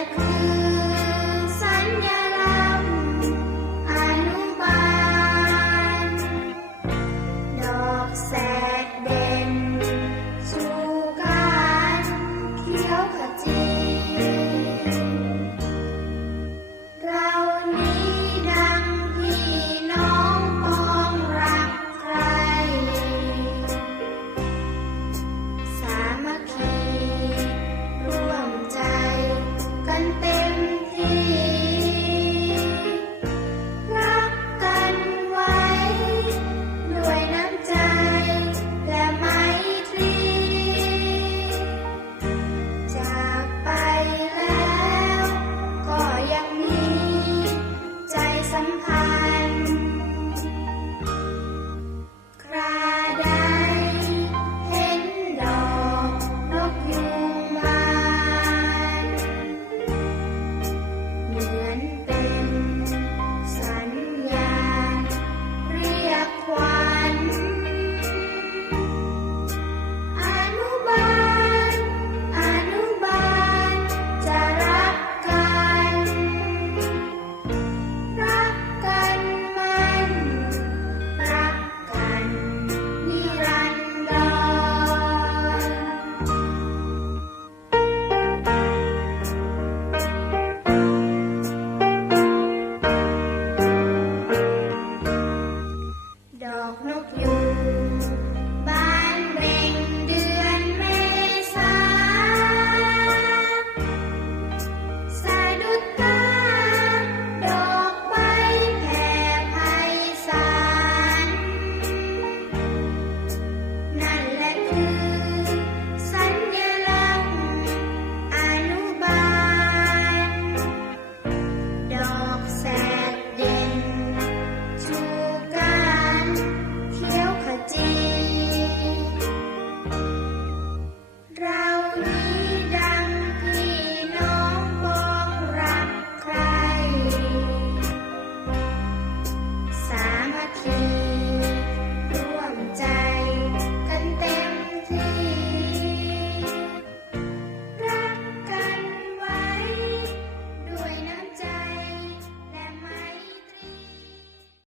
like me.